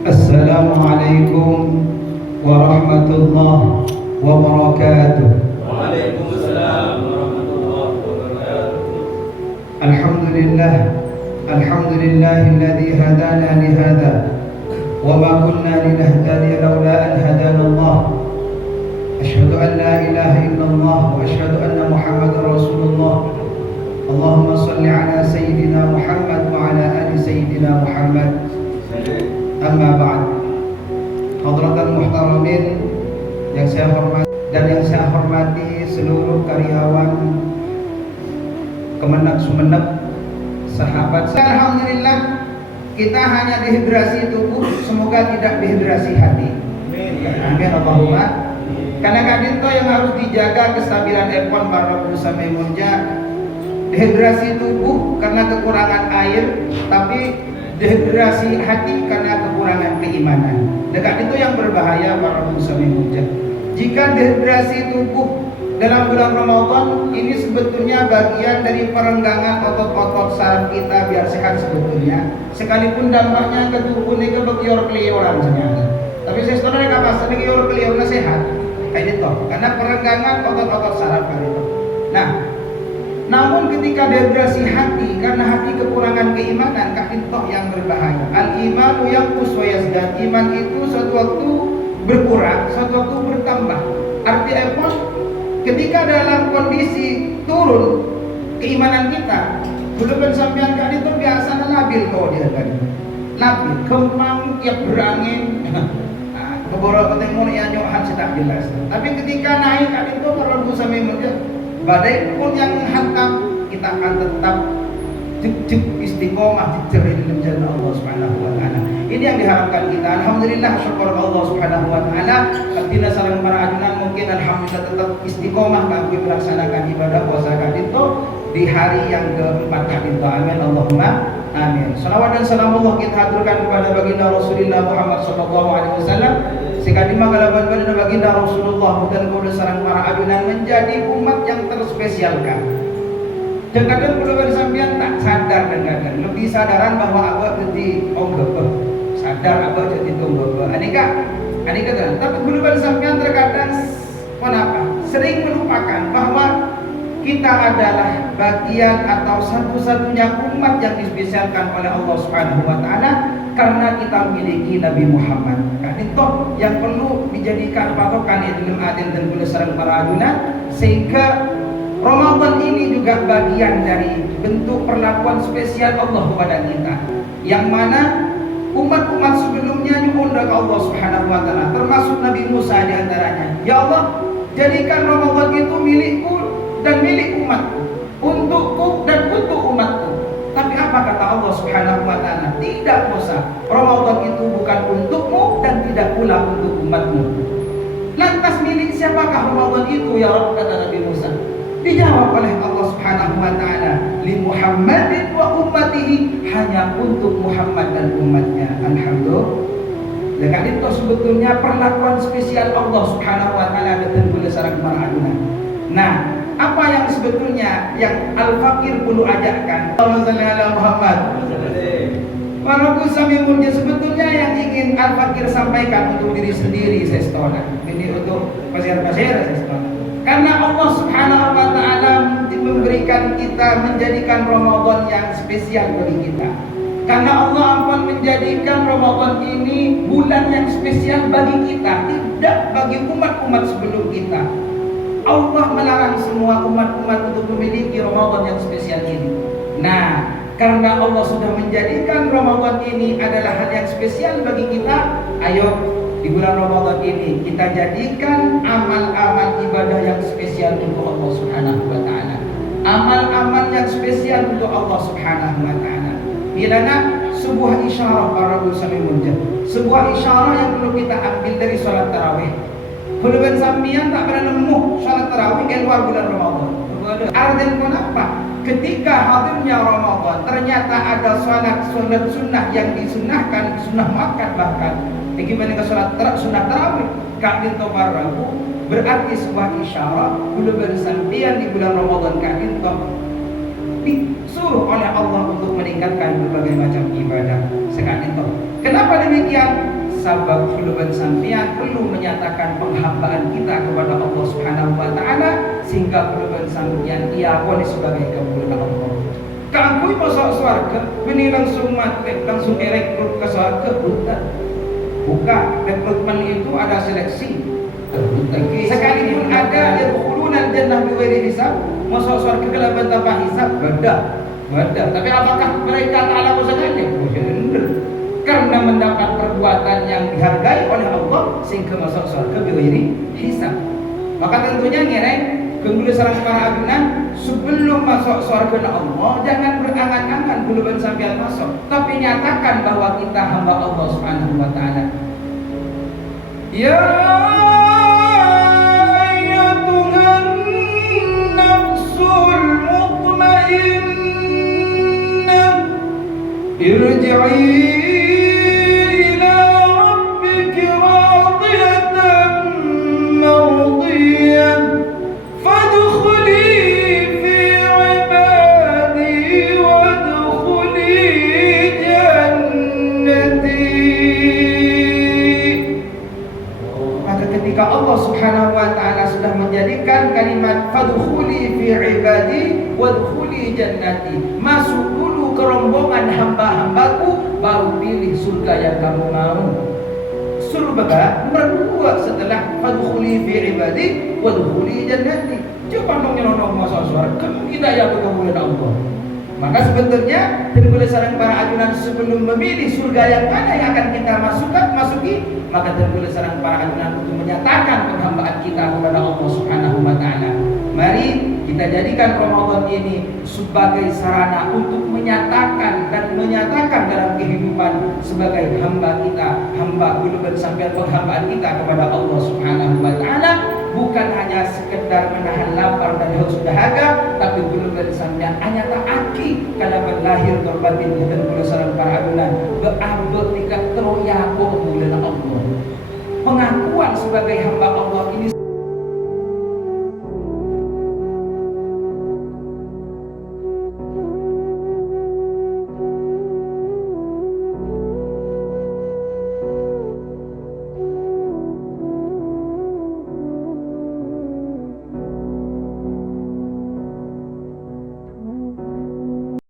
Assalamualaikum warahmatullahi wabarakatuh. Waalaikumsalam warahmatullahi wabarakatuh. Alhamdulillah, alhamdulillahilladzi hadana li hadza wa ma kunna linahtadiya laula an hadana Allah. Asyhadu an la ilaha illallah wa asyhadu anna Muhammadar Rasulullah. Allahumma shalli ala sayyidina Muhammad wa ala ali sayyidina Muhammad. Amma ba'd. Hadratal muhtaramin yang saya hormati dan yang saya hormati seluruh karyawan Kemenag Sumeneb, sahabat. Alhamdulillah kita hanya dehidrasi tubuh, semoga tidak dehidrasi hati. Amin Allahumma. Karena kadinto yang harus dijaga kestabilan ekon para bersama munja. Dehidrasi tubuh karena kekurangan air, tapi dehidrasi hati karena kekurangan keimanan. Dekat itu yang berbahaya para bersama munja. Jika dehidrasi tubuh dalam bulan Ramadan ini sebetulnya bagian dari perenggangan otot-otot saraf kita biar sehat sebetulnya. Sekalipun dampaknya ke tubuh ini ke bekior-kelioran sebenarnya. Tapi saya sebenarnya apa? Bekior-kelioran sehat. Kayak itu. Karena perenggangan otot-otot saraf itu. Nah, namun ketika dehidrasi hati karena hati kekurangan keimanan, itu yang berbahaya. Al-imanu yanqus wa yazdad. Iman itu suatu waktu berkurang, suatu waktu bertambah. Artinya ketika dalam kondisi turun keimanan kita, belum sampean kan itu biasa labil kau dia kan. Labil, kembang tiap berangin. Beberapa ketemu yang nyohan tidak jelas. Tapi ketika naik kan itu perlu sampai menjadi badai pun yang menghantam, kita akan tetap cek istiqomah diceri dalam jalan Allah Subhanahu wa taala. Ini yang diharapkan kita. Alhamdulillah syukur Allah Subhanahu wa taala. Artinya sareng para ajunan mungkin alhamdulillah tetap istiqomah kami melaksanakan ibadah puasa kadito di hari yang keempat kadito. Amin Allahumma amin. Salawat dan salam Allah kita haturkan kepada baginda Rasulullah Muhammad sallallahu alaihi wasallam. Sekadima kalaban baginda baginda Rasulullah dan kepada sareng para ajunan menjadi umat yang terspesialkan. Dan kadang perlu sampean tak sadar dan kadang lebih sadaran bahwa awak jadi onggebe, sadar awak jadi onggebe. Anika kan. Tapi perlu sampean terkadang kenapa? Sering melupakan bahwa kita adalah bagian atau satu-satunya umat yang dispesialkan oleh Allah Subhanahu wa taala karena kita memiliki Nabi Muhammad. Kan itu yang perlu dijadikan patokan ya dalam adil dan kula sareng para ajunan sehingga Ramadan ini juga bagian dari bentuk perlakuan spesial Allah kepada kita, yang mana umat-umat sebelumnya diundang Allah Subhanahu wa taala, termasuk Nabi Musa di antaranya. Ya Allah, jadikan Ramadan itu milikku dan milik umatku, untukku dan untuk umatku. Tapi apa kata Allah Subhanahu wa taala? Tidak Musa, Ramadan itu bukan untukmu dan tidak pula untuk umatmu. Lantas milik siapakah Ramadan itu ya Rabb, kata Nabi Musa? Dijawab oleh Allah Subhanahu wa taala, li Muhammadin wa ummatihi, hanya untuk Muhammad dan umatnya. Alhamdulillah. Dengan itu sebetulnya perlakuan spesial Allah Subhanahu wa taala dengan kula sareng para ajunan. Nah, apa yang sebetulnya yang Al-Fakir perlu ajarkan? Allahumma shalli ala Muhammad. Walaupun samimulnya sebetulnya yang ingin Al-Fakir sampaikan untuk diri sendiri sestona. Ini untuk pasir-pasir sestona. Karena Allah Subhanahu wa taala memberikan kita, menjadikan Ramadan yang spesial bagi kita. Karena Allah akan menjadikan Ramadan ini bulan yang spesial bagi kita, tidak bagi umat-umat sebelum kita. Allah melarang semua umat-umat untuk memiliki Ramadan yang spesial ini. Nah, karena Allah sudah menjadikan Ramadan ini adalah hal yang spesial bagi kita, ayo di bulan Ramadan ini kita jadikan amal-amal ibadah yang spesial untuk Allah Subhanahu wa taala. Amal-amal yang spesial untuk Allah Subhanahu wa taala. Bilana sebuah isyarat para muslimin munjat. Sebuah isyarat yang perlu kita ambil dari salat tarawih. Belum sampeyan tak pernah nemu salat tarawih di luar bulan Ramadan. Artinya kenapa? Ketika hadirnya Ramadan ternyata ada salat sunnah yang disunnahkan, sunnah makan bahkan. Bagaimana ke salat sunnah tarawih kadin tomarragu berarti sebuah isyarat belum bersampian di bulan Ramadan kadin to disuruh oleh Allah untuk meningkatkan berbagai macam ibadah. Sekarang itu, kenapa demikian? Sabab kuluban sampian perlu menyatakan penghambaan kita kepada Allah Subhanahu wa taala sehingga kuluban sampian diakui sebagai kemuliaan Allah. Kangkui masuk surga, beni langsung mati, langsung rekrut ke surga, bukan. Rekrutmen itu ada seleksi. Sekalipun ada yadkhuluna al-jannah bighairi hisab, masuk surga kelaban tanpa hisab, beda. Tapi apakah mereka ta'ala sekali? Karena mendapat perbuatan yang dihargai oleh Allah sehingga masuk surga bighairi hisab. Maka tentunya ngereng kemudian sareng para ajunan sebelum masuk surga Allah jangan berangan-angan belum sampai masuk, tapi nyatakan bahwa kita hamba Allah Subhanahu wa taala. Ya ayyatuhan nafsul mutmainnah irji'i Allah Subhanahu wa taala sudah menjadikan kalimat fadkhuli fi ibadi wadkhuli jannati, masuk dulu ke rombongan hamba-hambaku baru pilih surga yang kamu mau. Surga berdua setelah fadkhuli fi ibadi wadkhuli jannati. Coba dong nyelonong masuk surga kita yang kemuliaan Allah. Maka sebetulnya terboleh sareng para ajunan sebelum memilih surga yang mana yang akan kita masuki, maka terboleh sareng para ajunan untuk menyatakan penghambaan kita kepada Allah Subhanahu wa taala. Mari kita jadikan Ramadan ini sebagai sarana untuk menyatakan dalam kehidupan sebagai hamba kita, hamba kuluban sampai penghambaan kita kepada Allah Subhanahu wa taala. Bukan hanya sekedar menahan lapar dan haus dahaga, tapi kuluban sampean hanya taati kalaban lahir terbatin dan kula sareng para adunan beabot tingkat teroyako kemuliaan Allah. Pengakuan sebagai hamba Allah ini